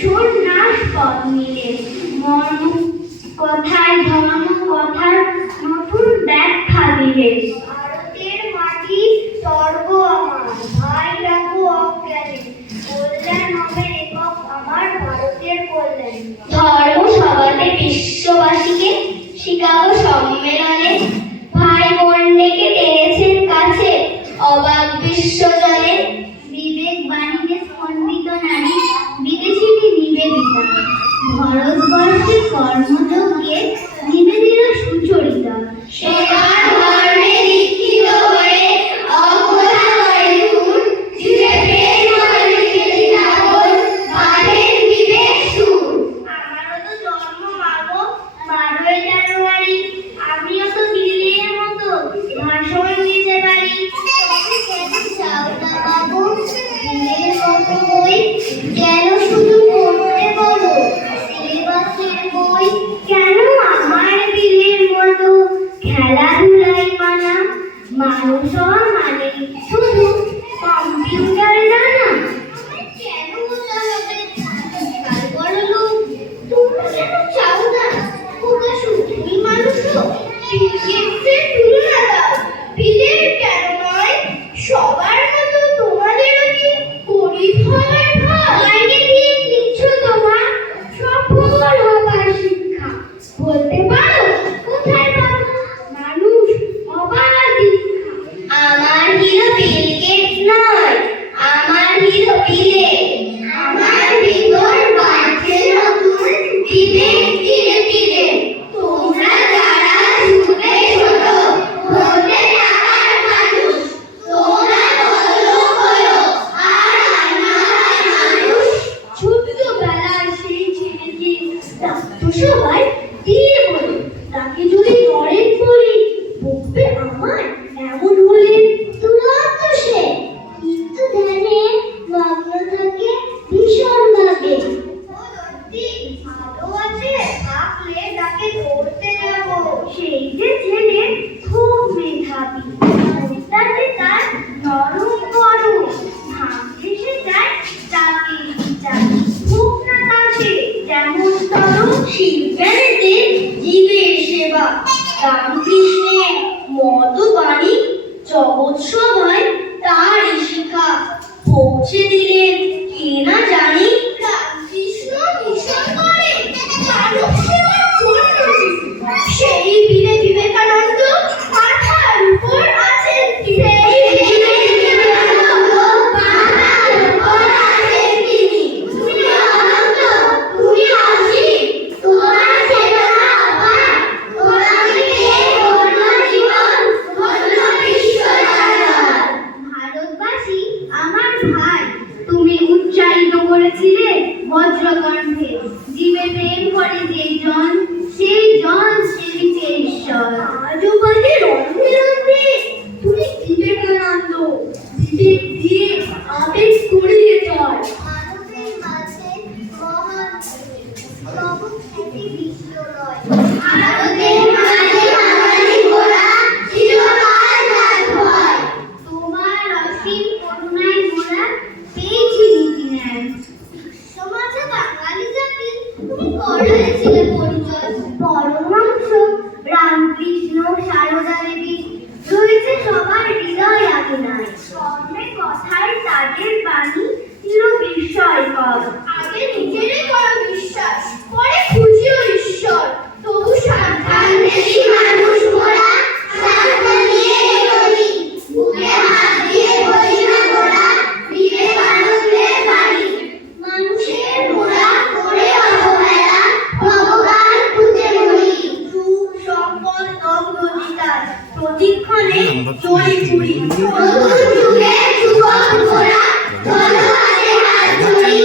সন্ন্যাস পথ মিলে মর্ম কথায় ধর্ম কথার নতুন ব্যাখ্যা দিলে। ভারতের মাটি স্বর্গ আমার, ভাই রাখো অজ্ঞানে, কল্যাণ হবে একক আমার ভারতের কল্যাণ। ধর্ম সভাতে বিশ্ববাসীকে শিকাগো সম্মেলনে ভাই বোন ডেকে টেনেছেন কাছে অবাক বিশ্বজনে। বিবেক বাণীতে স্পন্দিত নারী বিদেশিনী নিবেদিতা, ভারতবর্ষের কর্মযজ্ঞে নিবেদিতা সুচরিতা। সেবার ধর্মে দীক্ষিত হয়ে অজ্ঞতা হয়ে দূর, জীবে প্রেম হয়ে লিখেছি নাগর, বাঁধেন বিবেক সুর। আমারও তো জন্ম মাগো 12ই জানুয়ারি, আমিও তো দিল্লির মতো ভাষণ দিতে পারি। কেন শুধু পড়তে বলো সিলেবাসের বই, কেন আমার দিলের মতো খেলাধুলাই মানা? মানুষ হওয়া মানে শুধু কম্পিউটার জানা? কেন বলতে হবে কাল বড় লোক? তোমরা কেন চাও না ওরা শুধুই মানুষ? বিল গেটসের তুলনা দাও, বিলের কেন নয়? সবার মতো তোমাদেরও কি গরিব হওয়ার ভয়? মাইনে দিয়ে দিচ্ছ তোমার সফল হবার শিক্ষা, বলতে পারো কোথায় পাবো মানুষ হবার দীক্ষা? আমার হিরো বিল গেটস নয়, আমার হিরো বিলে। আমার ভিতর বাড়ছে নতুন বিবেক ধীরে ধীরে। তোমরা যারা শুনবে ছোট হতে টাকার মানুষ, তোমরা বলো হলো আর আমার মানুষ। ছোটবেলায় সেই ছেলেকে ডাকতো সবাই দিয়ে বলে, তাকে যদি নরেন বলি বকবে আমায় এমন হলে। দুরন্ত সে কিন্তু ধ্যানে মগ্ন থাকে ভীষণ ভাবে। ভালো আছে থাকলে তাকে ধরতে যাব। সেই যে ছেলে খুব মেধাবী, তাতে তার নরম করু, ভাবতে সে চায় তাকে চাই হোক না তাকে যেমন তরু। শিবজ্ঞানেতে জীবের সেবা, রামকৃষ্ণের মদবাণী, জগৎ সভায় তারই শিখা পৌঁছে দিলেন কে না জানি। রামকৃষ্ণ মিশন করে মানব সেবার জন্য, সেই বীরে বিবেকানন্দ মাথার উপর আছেন তিনি। তুমি অনন্ত, তুমি অসীম, তোমার চেতনা অপার, তোমাকে ধন্য জীবন, ধন্য বিশ্ব জগৎ। ভারতবাসী আমার ভাই, তুমি উচ্চারিত করেছিলে বজ্রকণ্ঠে, জীবে প্রেম করে যেই জন, সেই জন সেবিছে ঈশ্বর। আজও বাজে রন্ধে রন্ধে তুমি বিবেকানন্দ, বিবেক দিয়ে আবেগ করিয়ে চল। ভারতের মাঝে মহান তবু খ্যাতি বিশ্ব নয়। ভারতের মাঝে আমারই গোড়া চিরকাল রাত হয়। তোমার অসীম করুণায় মোরা পেয়েছি নীতি ন্যায়। সমাজে বাঙালি জাতি তুমি করেছিলে পরিচয়। পরমাংশ রামকৃষ্ণ সারদা দেবী রয়েছে সবার হৃদয় আগুনায়। কর্মে কথায় তাদের বাণী চির বিস্ময়কর। আগে নিজেরই করো বিশ্বাস, পরে খুঁজিও ঈশ্বর। তবু সাবধান দেশি মানুষ মোরা, সাবধান নিয়ে এগোই, বুকে হাত দিয়ে বলি না মোরা বিবেকানন্দের বাণী। মানুষের মোরা করে অবহেলা, ভগবান খুঁজে মরি। সুখ সম্পদ অগ্রধিকার প্রতিক্ষণে চড়ি চুরি। নতুন যুগে যুবক মোরা, চলো হাতে হাত ধরি,